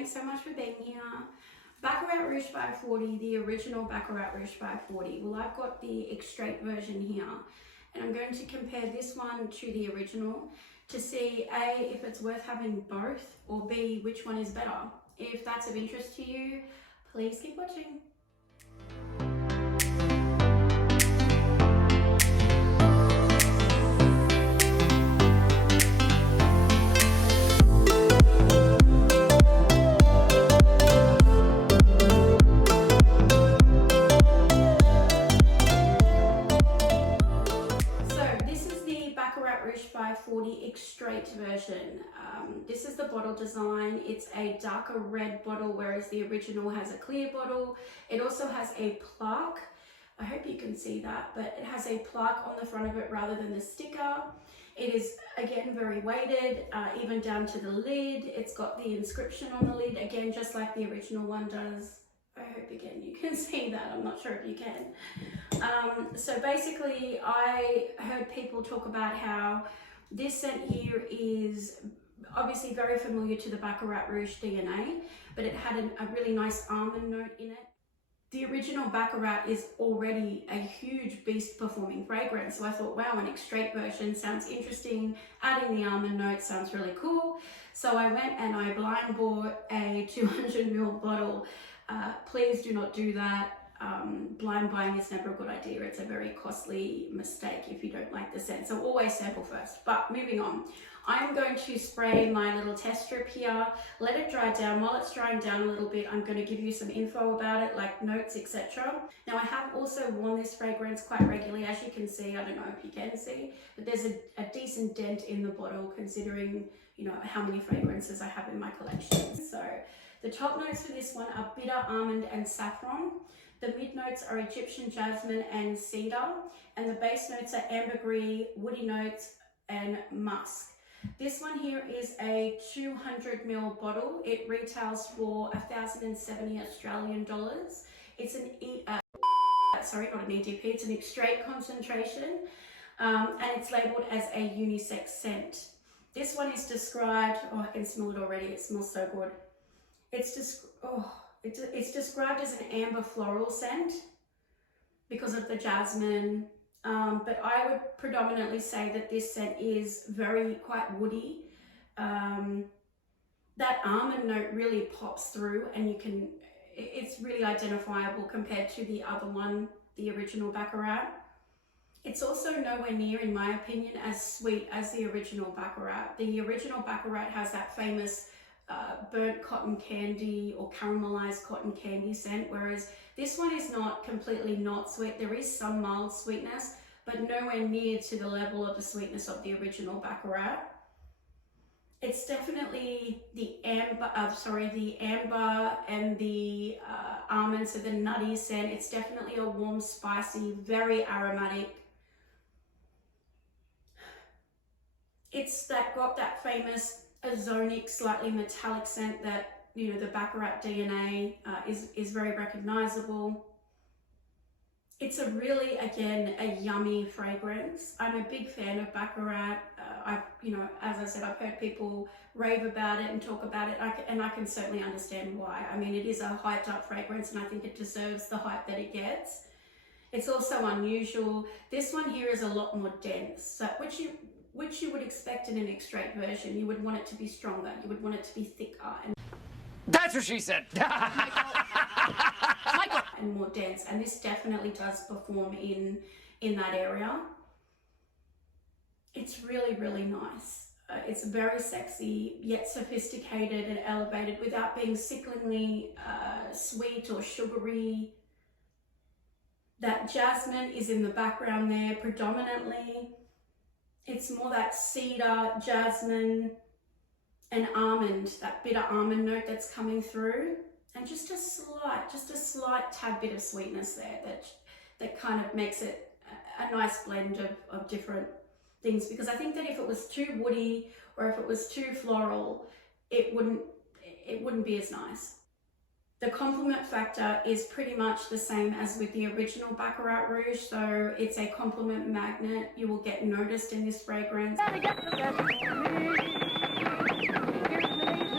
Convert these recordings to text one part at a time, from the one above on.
thanks so much for being here. Baccarat Rouge by 40, the original Baccarat Rouge by 40. Well, I've got the Extrait version here, and I'm going to compare this one to the original to see A, if it's worth having both, or B, which one is better. If that's of interest to you, please keep watching. By 40 Extrait version. This is the bottle design. It's a darker red bottle, whereas the original has a clear bottle. It also has a plaque. I hope you can see that, but it has a plaque on the front of it rather than the sticker. It is again very weighted, even down to the lid. It's got the inscription on the lid, again just like the original one does. I hope again you can see that. I'm not sure if you can. So basically, I heard people talk about how this scent here is obviously very familiar to the Baccarat Rouge DNA, but it had a really nice almond note in it. The original Baccarat is already a huge beast performing fragrance, so I thought, wow, an Extrait version sounds interesting. Adding the almond note sounds really cool. So I went and I blind bought a 200ml bottle. Please do not do that. Blind buying is never a good idea. It's a very costly mistake if you don't like the scent. So always sample first. But moving on, I'm going to spray my little test strip here, let it dry down. While it's drying down a little bit, I'm going to give you some info about it, like notes, etc. Now, I have also worn this fragrance quite regularly. As you can see, I don't know if you can see, but there's a decent dent in the bottle considering, you know, how many fragrances I have in my collection. So the top notes for this one are bitter almond and saffron. The mid notes are Egyptian jasmine and cedar, and the base notes are ambergris, woody notes, and musk. This one here is a 200ml bottle. It retails for 1,070 Australian dollars. It's an sorry, not an EDP. It's an Extrait concentration, and it's labelled as a unisex scent. This one is described. Oh, I can smell it already. It smells so good. It's described as an amber floral scent because of the jasmine, but I would predominantly say that this scent is quite woody. That almond note really pops through, and it's really identifiable compared to the other one, the original Baccarat. It's also nowhere near, in my opinion, as sweet as the original Baccarat. The original Baccarat has that famous burnt cotton candy or caramelized cotton candy scent, whereas this one is not completely not sweet. There is some mild sweetness, but nowhere near to the level of the sweetness of the original Baccarat. It's definitely the amber and the almond, so the nutty scent. It's definitely a warm, spicy, very aromatic. It's got that famous ozonic, slightly metallic scent that, you know, the Baccarat DNA is very recognizable. It's a really, again, a yummy fragrance. I'm a big fan of Baccarat. As I said, I've heard people rave about it and talk about it, and I can certainly understand why. I mean, it is a hyped up fragrance, and I think it deserves the hype that it gets. It's also unusual. This one here is a lot more dense, which you would expect in an Extrait version. You would want it to be stronger. You would want it to be thicker. And that's what she said. and more dense. And this definitely does perform in that area. It's really, really nice. It's very sexy, yet sophisticated and elevated without being sickeningly sweet or sugary. That jasmine is in the background there predominantly. It's more that cedar, jasmine, and almond, that bitter almond note that's coming through. And just a slight tad bit of sweetness there that kind of makes it a nice blend of different things. Because I think that if it was too woody or if it was too floral, it wouldn't be as nice. The compliment factor is pretty much the same as with the original Baccarat Rouge, so it's a compliment magnet. You will get noticed in this fragrance.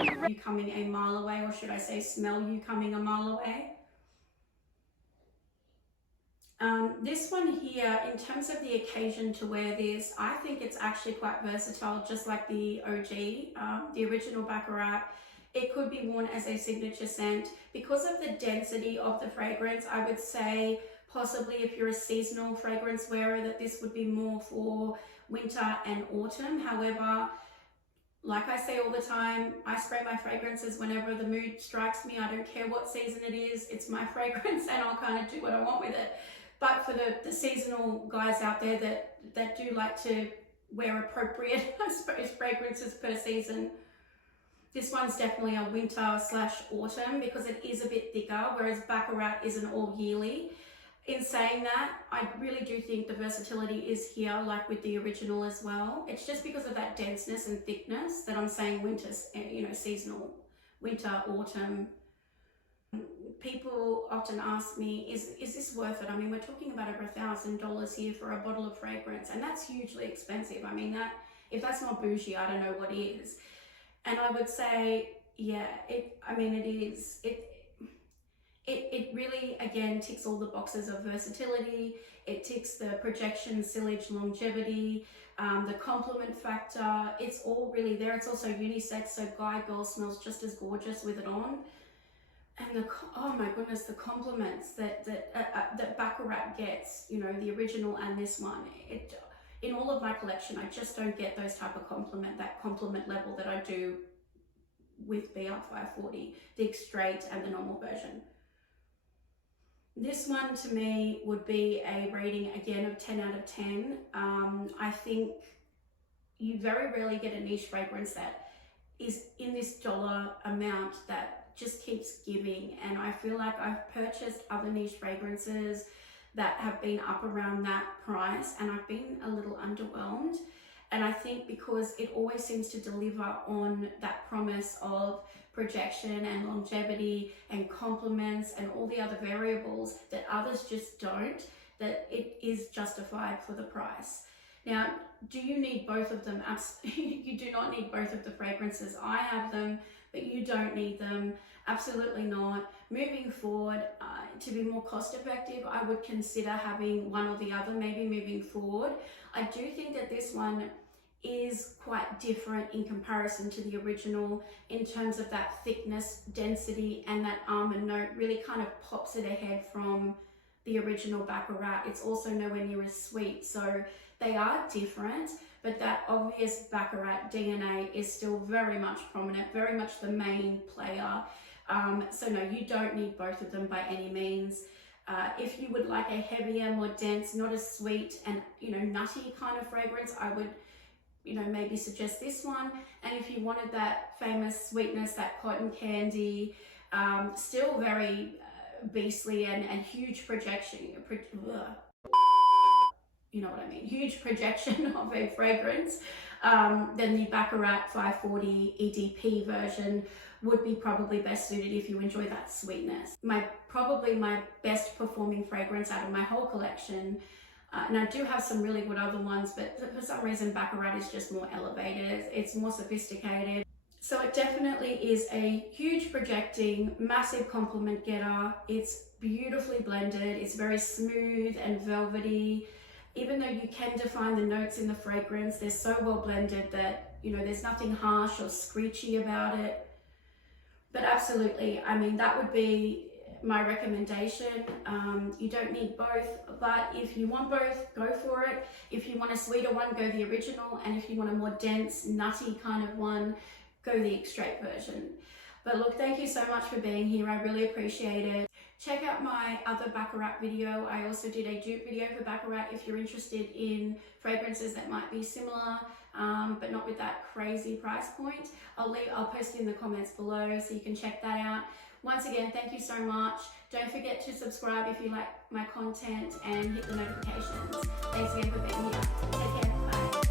you coming a mile away, or should I say smell you coming a mile away. This one here, in terms of the occasion to wear this, I think it's actually quite versatile, just like the OG, the original Baccarat. It could be worn as a signature scent. Because of the density of the fragrance, I would say possibly if you're a seasonal fragrance wearer, that this would be more for winter and autumn. However, like I say all the time, I spray my fragrances whenever the mood strikes me. I don't care what season it is, it's my fragrance and I'll kind of do what I want with it. But for the seasonal guys out there that do like to wear appropriate, I suppose, fragrances per season, this one's definitely a winter/autumn because it is a bit thicker, whereas Baccarat is an all yearly. In saying that, I really do think the versatility is here, like with the original as well. It's just because of that denseness and thickness that I'm saying winter, you know, seasonal, winter, autumn. People often ask me, is this worth it? I mean, we're talking about over $1,000 here for a bottle of fragrance, and that's hugely expensive. I mean, that if that's not bougie, I don't know what is. And I would say, yeah, it is. It really, again, ticks all the boxes of versatility. It ticks the projection, sillage, longevity, the compliment factor. It's all really there. It's also unisex, so guy, girl smells just as gorgeous with it on. And oh my goodness, the compliments that Baccarat gets, you know, the original and this one. In all of my collection, I just don't get those type of that compliment level that I do with BR540, the Extrait and the normal version. This one to me would be a rating again of 10 out of 10. I think you very rarely get a niche fragrance that is in this dollar amount that just keeps giving. And I feel like I've purchased other niche fragrances that have been up around that price and I've been a little underwhelmed. And I think because it always seems to deliver on that promise of projection and longevity and compliments and all the other variables that others just don't, that it is justified for the price. Now, do you need both of them? You do not need both of the fragrances. I have them, but you don't need them. Absolutely not. Moving forward, to be more cost effective, I would consider having one or the other, maybe moving forward. I do think that this one is quite different in comparison to the original in terms of that thickness, density, and that almond note really kind of pops it ahead from the original Baccarat. It's also nowhere near as sweet, so they are different, but that obvious Baccarat DNA is still very much prominent, very much the main player. So no, you don't need both of them by any means. If you would like a heavier, more dense, not as sweet and, you know, nutty kind of fragrance, I would, you know, maybe suggest this one. And if you wanted that famous sweetness, that cotton candy, still very beastly and huge projection, you know what I mean, huge projection of a fragrance, then the Baccarat 540 EDP version would be probably best suited if you enjoy that sweetness. Probably my best performing fragrance out of my whole collection, and I do have some really good other ones, but for some reason Baccarat is just more elevated, it's more sophisticated. So it definitely is a huge projecting, massive compliment getter. It's beautifully blended, it's very smooth and velvety. Even though you can define the notes in the fragrance, they're so well blended that, you know, there's nothing harsh or screechy about it. But absolutely, I mean, that would be my recommendation. You don't need both, but if you want both, go for it. If you want a sweeter one, go the original. And if you want a more dense, nutty kind of one, go the Extrait version. But look, thank you so much for being here. I really appreciate it. Check out my other Baccarat video. I also did a dupe video for Baccarat if you're interested in fragrances that might be similar, but not with that crazy price point. I'll post it in the comments below so you can check that out. Once again, thank you so much. Don't forget to subscribe if you like my content and hit the notifications. Thanks again for being here. Take care. Bye.